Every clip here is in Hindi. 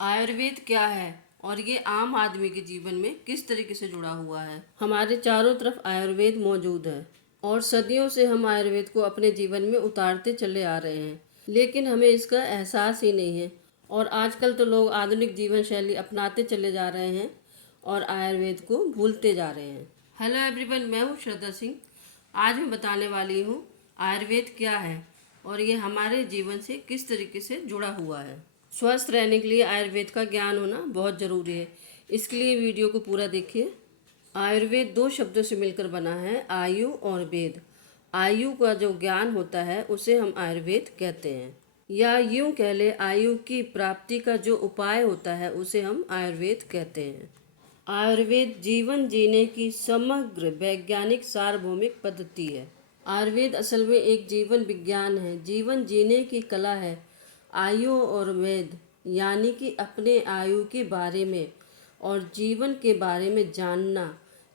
आयुर्वेद क्या है और ये आम आदमी के जीवन में किस तरीके से जुड़ा हुआ है। हमारे चारों तरफ आयुर्वेद मौजूद है और सदियों से हम आयुर्वेद को अपने जीवन में उतारते चले आ रहे हैं, लेकिन हमें इसका एहसास ही नहीं है। और आजकल तो लोग आधुनिक जीवन शैली अपनाते चले जा रहे हैं और आयुर्वेद को भूलते जा रहे हैं। हेलो एवरीवन, मैं हूँ श्रद्धा सिंह। आज मैं बताने वाली हूँ आयुर्वेद क्या है और ये हमारे जीवन से किस तरीके से जुड़ा हुआ है। स्वस्थ रहने के लिए आयुर्वेद का ज्ञान होना बहुत ज़रूरी है, इसके लिए वीडियो को पूरा देखिए। आयुर्वेद दो शब्दों से मिलकर बना है, आयु और वेद। आयु का जो ज्ञान होता है उसे हम आयुर्वेद कहते हैं, या यूं कह ले आयु की प्राप्ति का जो उपाय होता है उसे हम आयुर्वेद कहते हैं। आयुर्वेद जीवन जीने की समग्र वैज्ञानिक सार्वभौमिक पद्धति है। आयुर्वेद असल में एक जीवन विज्ञान है, जीवन जीने की कला है। आयु और वेद यानी कि अपने आयु के बारे में और जीवन के बारे में जानना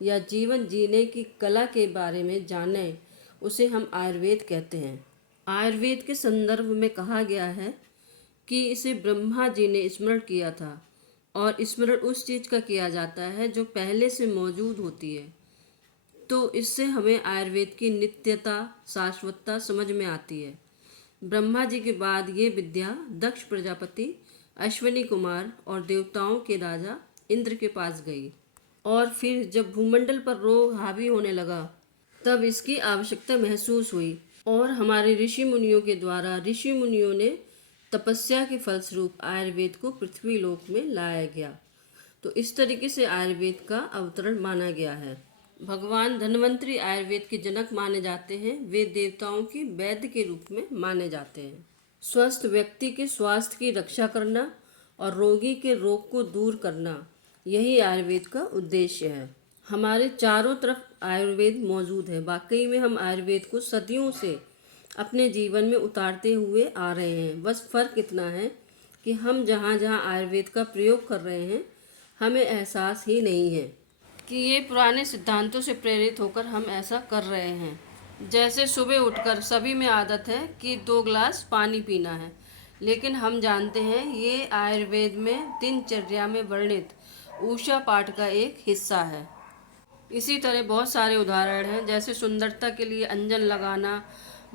या जीवन जीने की कला के बारे में जाने, उसे हम आयुर्वेद कहते हैं। आयुर्वेद के संदर्भ में कहा गया है कि इसे ब्रह्मा जी ने स्मरण किया था, और स्मरण उस चीज़ का किया जाता है जो पहले से मौजूद होती है। तो इससे हमें आयुर्वेद की नित्यता, शाश्वतता समझ में आती है। ब्रह्मा जी के बाद ये विद्या दक्ष प्रजापति, अश्विनी कुमार और देवताओं के राजा इंद्र के पास गई, और फिर जब भूमंडल पर रोग हावी होने लगा तब इसकी आवश्यकता महसूस हुई, और हमारे ऋषि मुनियों के द्वारा ऋषि मुनियों ने तपस्या के फलस्वरूप आयुर्वेद को पृथ्वी लोक में लाया गया। तो इस तरीके से आयुर्वेद का अवतरण माना गया है। भगवान धन्वंतरी आयुर्वेद के जनक माने जाते हैं। वे देवताओं की वैद्य के रूप में माने जाते हैं। स्वस्थ व्यक्ति के स्वास्थ्य की रक्षा करना और रोगी के रोग को दूर करना, यही आयुर्वेद का उद्देश्य है। हमारे चारों तरफ आयुर्वेद मौजूद है। वाकई में हम आयुर्वेद को सदियों से अपने जीवन में उतारते हुए आ रहे हैं। बस फ़र्क इतना है कि हम जहाँ जहाँ आयुर्वेद का प्रयोग कर रहे हैं, हमें एहसास ही नहीं है कि ये पुराने सिद्धांतों से प्रेरित होकर हम ऐसा कर रहे हैं। जैसे सुबह उठकर सभी में आदत है कि 2 गिलास पानी पीना है, लेकिन हम जानते हैं ये आयुर्वेद में दिनचर्या में वर्णित ऊषा पाठ का एक हिस्सा है। इसी तरह बहुत सारे उदाहरण हैं, जैसे सुंदरता के लिए अंजन लगाना,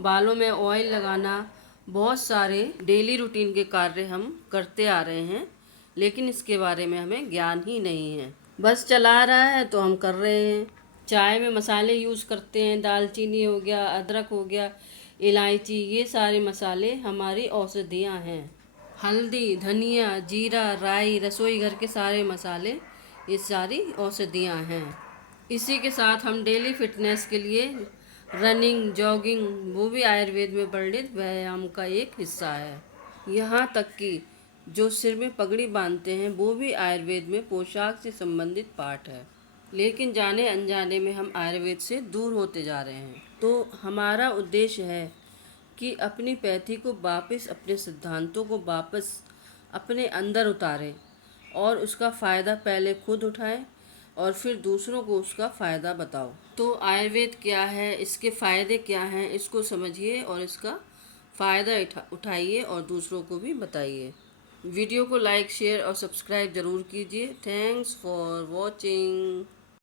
बालों में ऑयल लगाना। बहुत सारे डेली रूटीन के कार्य हम करते आ रहे हैं, लेकिन इसके बारे में हमें ज्ञान ही नहीं है। बस चला रहा है तो हम कर रहे हैं। चाय में मसाले यूज़ करते हैं, दालचीनी हो गया, अदरक हो गया, इलायची, ये सारे मसाले हमारी औषधियाँ हैं। हल्दी, धनिया, जीरा, राई, रसोई घर के सारे मसाले, ये सारी औषधियाँ हैं। इसी के साथ हम डेली फिटनेस के लिए रनिंग, जॉगिंग, वो भी आयुर्वेद में वर्णित व्यायाम का एक हिस्सा है। यहाँ तक कि जो सिर में पगड़ी बांधते हैं वो भी आयुर्वेद में पोशाक से संबंधित पाठ है। लेकिन जाने अनजाने में हम आयुर्वेद से दूर होते जा रहे हैं। तो हमारा उद्देश्य है कि अपनी पैथी को वापस, अपने सिद्धांतों को वापस अपने अंदर उतारें और उसका फ़ायदा पहले खुद उठाएं और फिर दूसरों को उसका फ़ायदा बताओ। तो आयुर्वेद क्या है, इसके फ़ायदे क्या हैं, इसको समझिए और इसका फ़ायदा उठाइए और दूसरों को भी बताइए। वीडियो को लाइक, शेयर और सब्सक्राइब ज़रूर कीजिए। Thanks for watching.